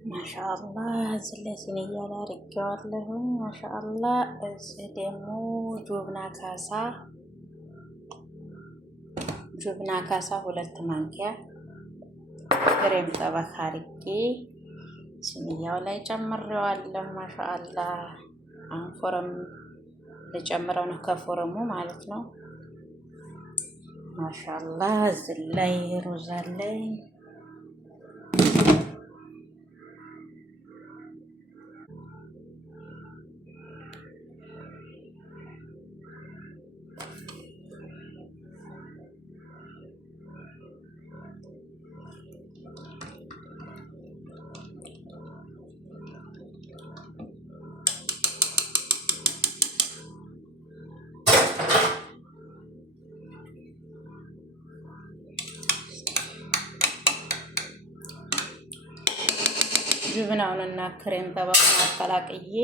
ማሻአላህ እዚህ ላይ ሲኒያ ላይ አድርጌዋለሁ። ማሻአላህ እዚህ ደግሞ ጁብና ካሳ 2 ማንኪያ ክሬም ጠበካ አድርጌ ሲኒያው ላይ ጨምሬዋለሁ። ማሻአላህ አንፎረም ልጨምረው ነው ከፎረሙ ማለት ነው። ማሻአላህ እዚህ ላይ ሩዝ አለኝ። ጁብናውንና ክሬም ጠበቃውን አቀላቅዬ